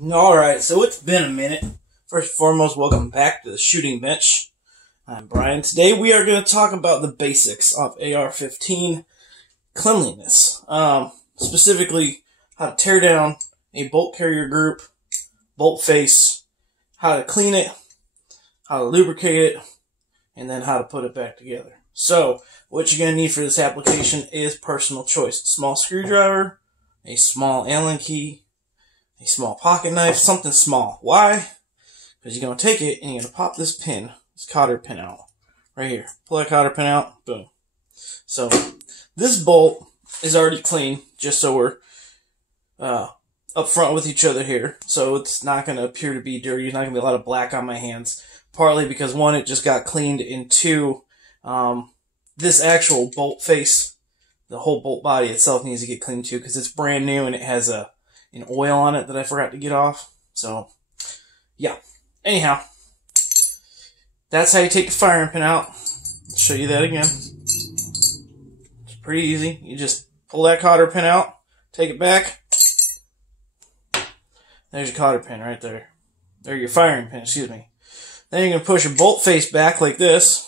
Alright, so it's been a minute. First and foremost, welcome back to the shooting bench. I'm Brian. Today we are going to talk about the basics of AR15 cleanliness. Specifically, how to tear down a Bolt Carrier Group bolt face, how to clean it, how to lubricate it, and then how to put it back together. So, what you're going to need for this application is personal choice. A small screwdriver, a small Allen key, a small pocket knife, something small. Why? Because you're going to take it and you're going to pop this pin, this cotter pin out. Right here. Pull that cotter pin out. Boom. So, this bolt is already clean, just so we're up front with each other here. So, it's not going to appear to be dirty. There's not going to be a lot of black on my hands. Partly because, one, it just got cleaned, and two, this actual bolt face, the whole bolt body itself needs to get cleaned too, because it's brand new and it has an oil on it that I forgot to get off. So, yeah. Anyhow, that's how you take the firing pin out. I'll show you that again. It's pretty easy. You just pull that cotter pin out, take it back. There's your cotter pin right there. Or your firing pin, excuse me. Then you're going to push your bolt face back like this.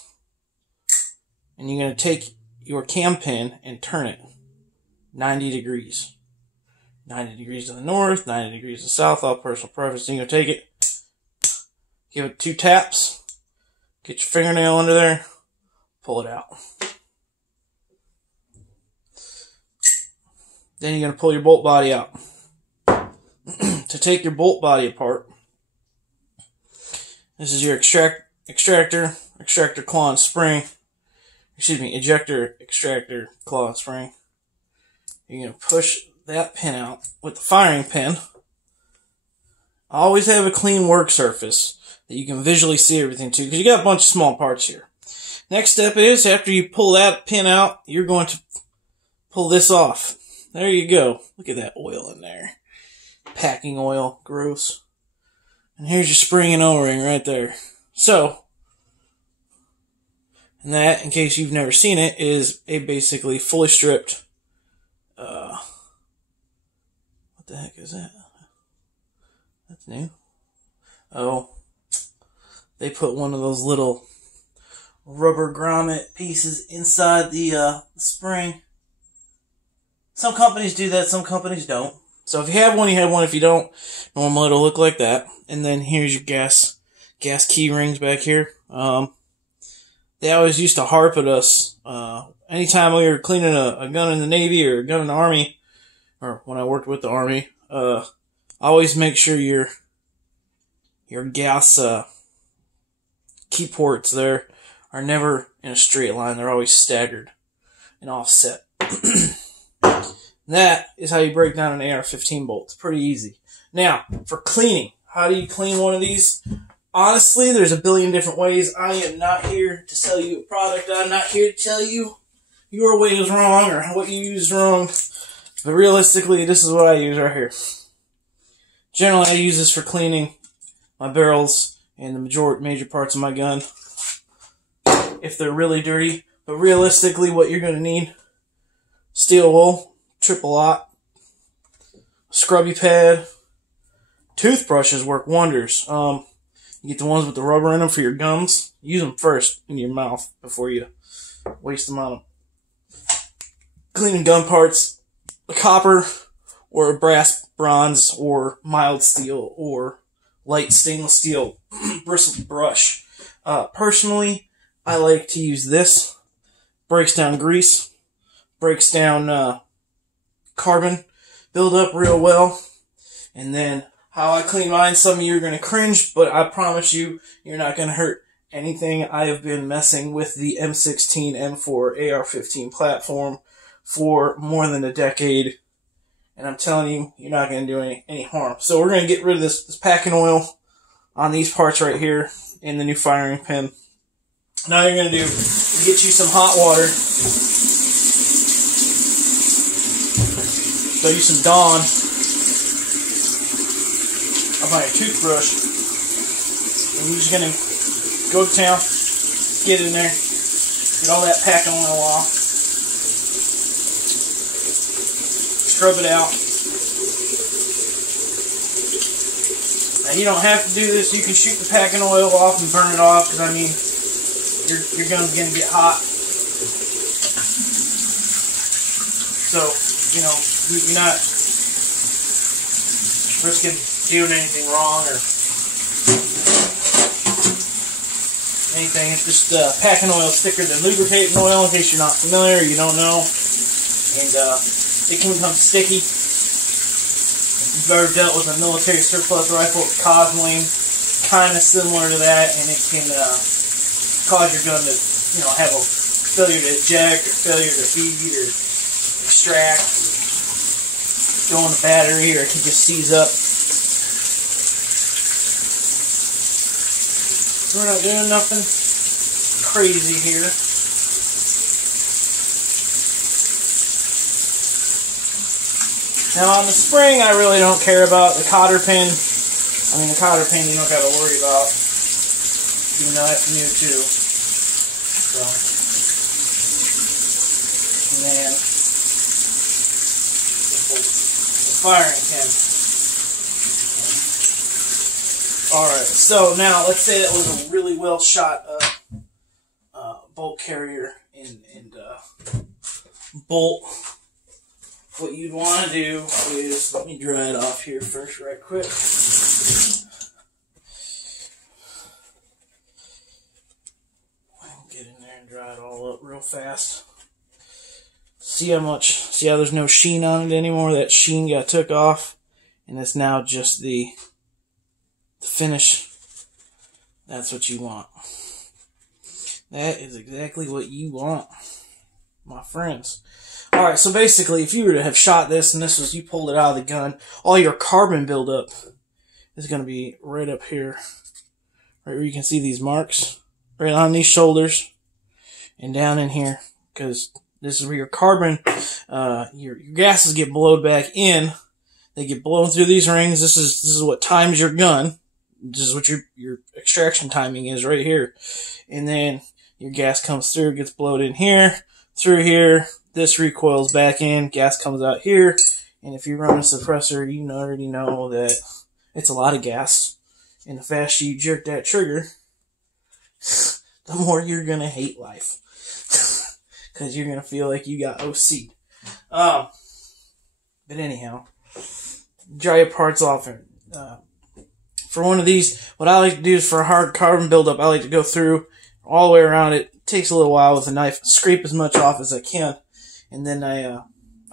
And you're going to take your cam pin and turn it 90 degrees. 90 degrees to the north, 90 degrees to the south, all personal preference. You're going to take it, give it 2 taps, get your fingernail under there, pull it out. Then you're going to pull your bolt body out. To take your bolt body apart, this is your extractor claw and spring. Excuse me, ejector, extractor, claw and spring. You're going to push that pin out with the firing pin. Always have a clean work surface that you can visually see everything to, because you got a bunch of small parts here. Next step is, after you pull that pin out, you're going to pull this off. There you go. Look at that oil in there. Packing oil. Gross. And here's your spring and O-ring right there. So, and that, in case you've never seen it, is a basically fully stripped, what the heck is that? That's new. Oh, they put one of those little rubber grommet pieces inside the spring. Some companies do that, some companies don't. So if you have one, you have one. If you don't, normally it'll look like that. And then here's your gas key rings back here. They always used to harp at us, anytime we were cleaning a gun in the Navy or a gun in the Army, or when I worked with the Army, always make sure your gas, key ports there are never in a straight line. They're always staggered and offset. That is how you break down an AR15 bolt. It's pretty easy. Now, for cleaning, how do you clean one of these? Honestly, there's a billion different ways. I am not here to sell you a product. I'm not here to tell you your way is wrong or what you use is wrong. But realistically, this is what I use right here. Generally, I use this for cleaning my barrels and the major parts of my gun if they're really dirty. But realistically, what you're going to need, steel wool, triple aught, scrubby pad, toothbrushes work wonders. You get the ones with the rubber in them for your gums. Use them first in your mouth before you waste them on them. Cleaning gun parts, a copper or a brass, bronze, or mild steel, or light stainless steel bristled brush. Personally, I like to use this. Breaks down grease, breaks down carbon buildup real well. And then how I clean mine, some of you are going to cringe, but I promise you, you're not going to hurt anything. I have been messing with the M16 M4 AR15 platform for more than a decade, and I'm telling you, you're not going to do any harm. So we're going to get rid of this packing oil on these parts right here in the new firing pin. Now you're going to get you some hot water. So use some Dawn on your toothbrush, and you're just going to go to town, get in there, get all that packing oil off, scrub it out, Now, you don't have to do this. You can shoot the packing oil off and burn it off, because I mean, your gun's going to get hot. So, you know, you're not risking doing anything wrong or anything. It's just packing oil is thicker than lubricating oil, in case you're not familiar or you don't know. And it can become sticky. If you've ever dealt with a military surplus rifle with Cosmoline, kind of similar to that, and it can cause your gun to, you know, have a failure to eject or failure to feed or extract, go on the battery, or it can just seize up. We're not doing nothing crazy here. Now on the spring, I really don't care about the cotter pin. I mean, the cotter pin you don't got to worry about, even though that's new too. So, and then the firing pin. Alright, so now let's say that was a really well shot bolt carrier and bolt. What you'd want to do is, let me dry it off here first right quick. Get in there and dry it all up real fast. See how there's no sheen on it anymore? That sheen got took off, and it's now just the finish. That's what you want. That is exactly what you want, my friends. Alright, so basically, if you were to have shot this and this was, you pulled it out of the gun, all your carbon buildup is going to be right up here. Right where you can see these marks. Right on these shoulders. And down in here. Because this is where your carbon, your gases get blown back in. They get blown through these rings. This is what times your gun. This is what your extraction timing is right here. And then your gas comes through, gets blown in here, through here. This recoils back in, gas comes out here, and if you run a suppressor, you already know that it's a lot of gas. And the faster you jerk that trigger, the more you're going to hate life. Because you're going to feel like you got OC. But anyhow, dry your parts off. And, for one of these, what I like to do is for a hard carbon buildup, I like to go through all the way around it. It takes a little while with a knife, scrape as much off as I can. And then I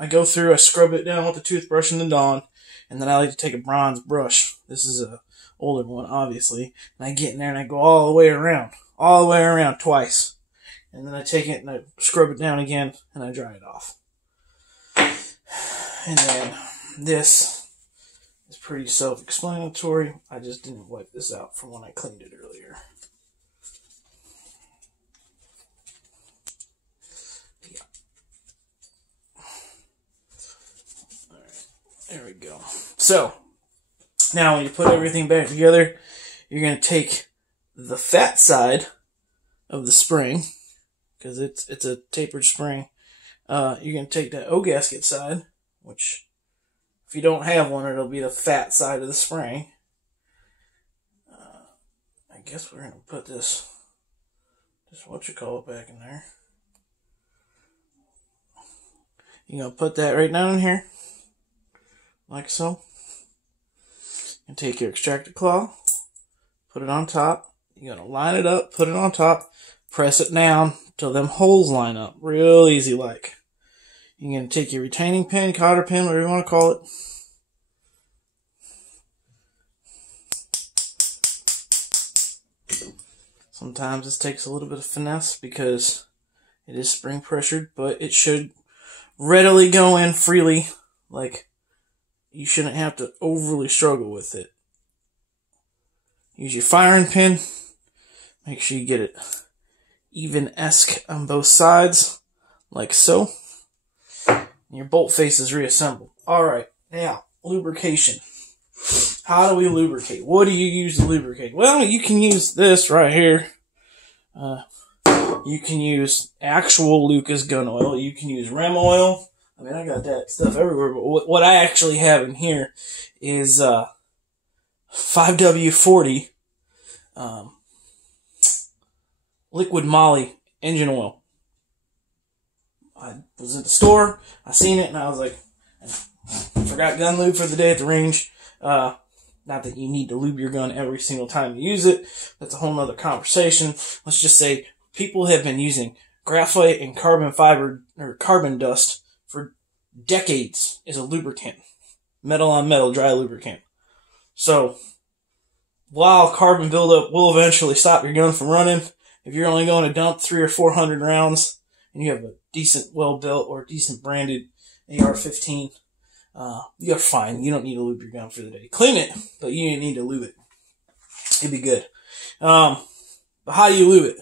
go through, I scrub it down with the toothbrush in the Dawn, and then I like to take a bronze brush. This is a older one, obviously. And I get in there and I go all the way around twice. And then I take it and I scrub it down again and I dry it off. And then this is pretty self-explanatory. I just didn't wipe this out from when I cleaned it earlier. There we go. So, now when you put everything back together, you're going to take the fat side of the spring, because it's a tapered spring. You're going to take that O-gasket side, which, if you don't have one, it'll be the fat side of the spring. I guess we're going to put this back in there. You're going to put that right down in here. Like so. And take your extractor claw, put it on top. You're going to line it up, put it on top, press it down till them holes line up. Real easy like. You're going to take your retaining pin, cotter pin, whatever you want to call it. Sometimes this takes a little bit of finesse because it is spring pressured, but it should readily go in freely. Like, you shouldn't have to overly struggle with it. Use your firing pin. Make sure you get it even-esque on both sides, like so. And your bolt face is reassembled. Alright, now, lubrication. How do we lubricate? What do you use to lubricate? Well, you can use this right here. You can use actual Lucas gun oil. You can use Rem oil. I mean, I got that stuff everywhere, but what I actually have in here is 5W40 liquid moly engine oil. I was at the store, I seen it, and I was like, I forgot gun lube for the day at the range. Not that you need to lube your gun every single time you use it. That's a whole nother conversation. Let's just say people have been using graphite and carbon fiber or carbon dust for decades as a lubricant. Metal on metal dry lubricant. So, while carbon buildup will eventually stop your gun from running, if you're only going to dump 300 or 400 rounds, and you have a decent, well-built, or decent branded AR15, you're fine. You don't need to lube your gun for the day. Clean it, but you need to lube it. It'd be good. But how do you lube it?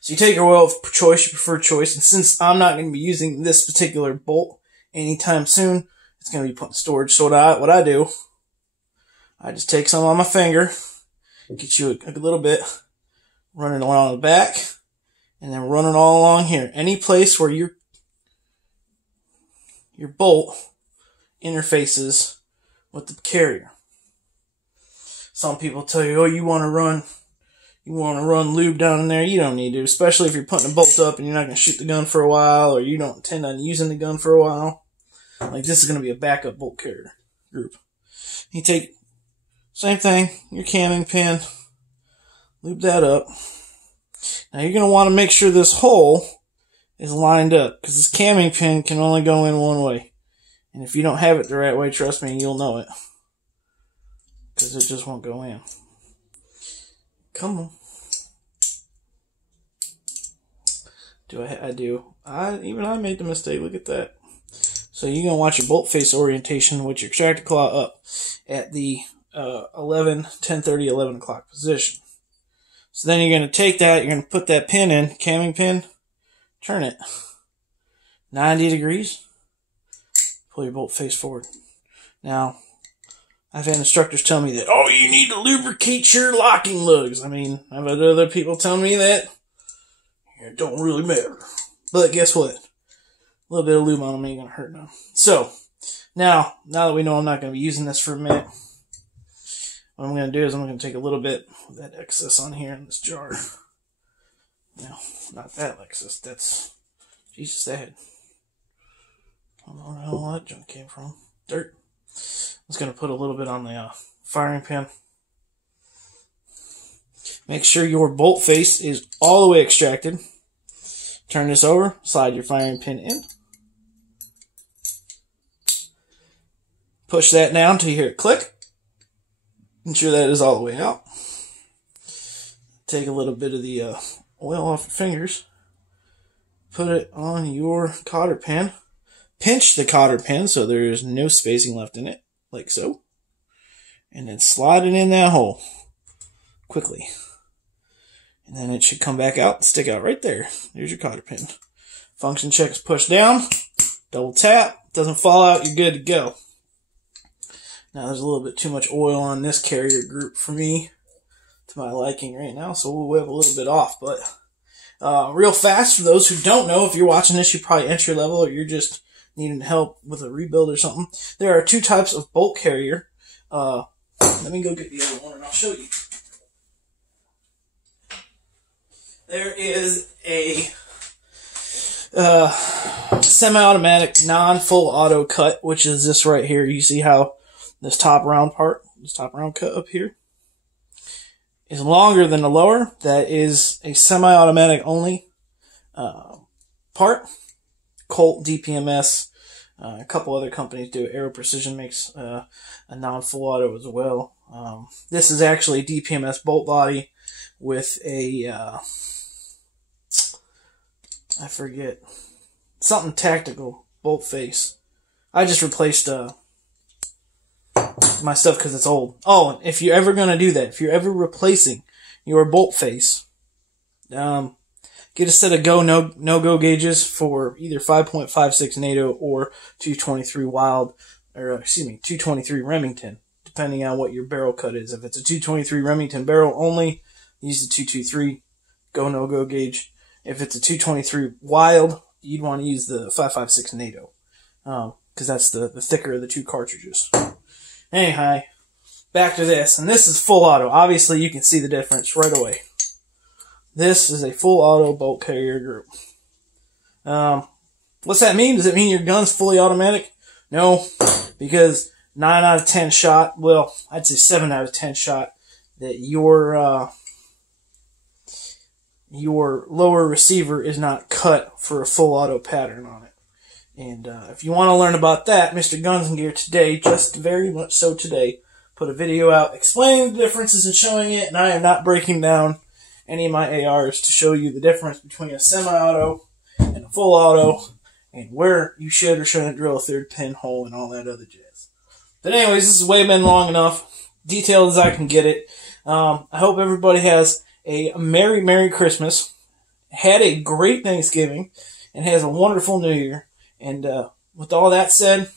So you take your oil of choice, your preferred choice, and since I'm not going to be using this particular bolt anytime soon, it's going to be put in storage. So what I do, I just take some on my finger, get you a little bit, run it along the back, and then run it all along here. Any place where your bolt interfaces with the carrier. Some people tell you, oh, you want to run lube down in there. You don't need to, especially if you're putting a bolt up and you're not going to shoot the gun for a while, or you don't intend on using the gun for a while. Like, this is going to be a backup bolt carrier group. You take, same thing, your camming pin, lube that up. Now you're going to want to make sure this hole is lined up, because this camming pin can only go in one way. And if you don't have it the right way, trust me, you'll know it. Because it just won't go in. Come on. I do. Even I made the mistake. Look at that. So you're going to want your bolt face orientation with your extractor claw up at the 10:30, 11 o'clock position. So then you're going to take that, you're going to put that pin in, camming pin, turn it 90 degrees, pull your bolt face forward. Now, I've had instructors tell me that, oh, you need to lubricate your locking lugs. I mean, I've had other people tell me that. It don't really matter. But guess what? A little bit of lube on them ain't going to hurt none. So, now that we know I'm not going to be using this for a minute, what I'm going to do is I'm going to take a little bit of that excess on here in this jar. No, not that excess. That's, Jesus, that had, I don't know where the hell all that junk came from. Dirt. I'm just going to put a little bit on the firing pin. Make sure your bolt face is all the way extracted. Turn this over, slide your firing pin in. Push that down until you hear it click. Ensure that is all the way out. Take a little bit of the oil off your fingers. Put it on your cotter pin. Pinch the cotter pin so there is no spacing left in it, like so. And then slide it in that hole quickly. And then it should come back out and stick out right there. There's your cotter pin. Function check is pushed down. Double tap. Doesn't fall out. You're good to go. Now there's a little bit too much oil on this carrier group for me, to my liking right now, so we'll whip a little bit off. But real fast, for those who don't know, if you're watching this, you're probably entry level or you're just needing help with a rebuild or something. There are two types of bolt carrier. Let me go get the other one and I'll show you. There is a semi-automatic non-full auto cut, which is this right here. You see how this top round part, this top round cut up here, is longer than the lower. That is a semi-automatic only part. Colt, DPMS, a couple other companies do it. Aero Precision makes a non-full auto as well. This is actually a DPMS bolt body with a I forget, something tactical bolt face. I just replaced my stuff because it's old. Oh, if you're ever going to do that, if you're ever replacing your bolt face, get a set of no-go gauges for either 5.56 NATO or 223 Wild, or 223 Remington, depending on what your barrel cut is. If it's a 223 Remington barrel only, use the 223 no-go gauge. If it's a 223 Wild, you'd want to use the 5.56 NATO, because that's the thicker of the two cartridges. Anyhow, back to this, and this is full auto. Obviously, you can see the difference right away. This is a full auto Bolt Carrier Group. What's that mean? Does it mean your gun's fully automatic? No, because 9 out of 10 shot, well, I'd say 7 out of 10 shot, that your lower receiver is not cut for a full auto pattern on it. And if you want to learn about that, Mr. Guns and Gear today, just very much so today, put a video out explaining the differences and showing it, and I am not breaking down any of my ARs to show you the difference between a semi-auto and a full auto, and where you should or shouldn't drill a third pinhole and all that other jazz. But anyways, this has way been long enough, detailed as I can get it. I hope everybody has a Merry Christmas, had a great Thanksgiving, and has a wonderful New Year. And with all that said,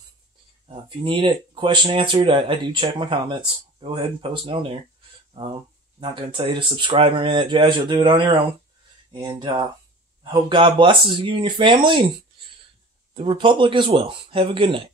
if you need a question answered, I do check my comments. Go ahead and post down there. Not going to tell you to subscribe or any of that jazz. You'll do it on your own. And I hope God blesses you and your family and the Republic as well. Have a good night.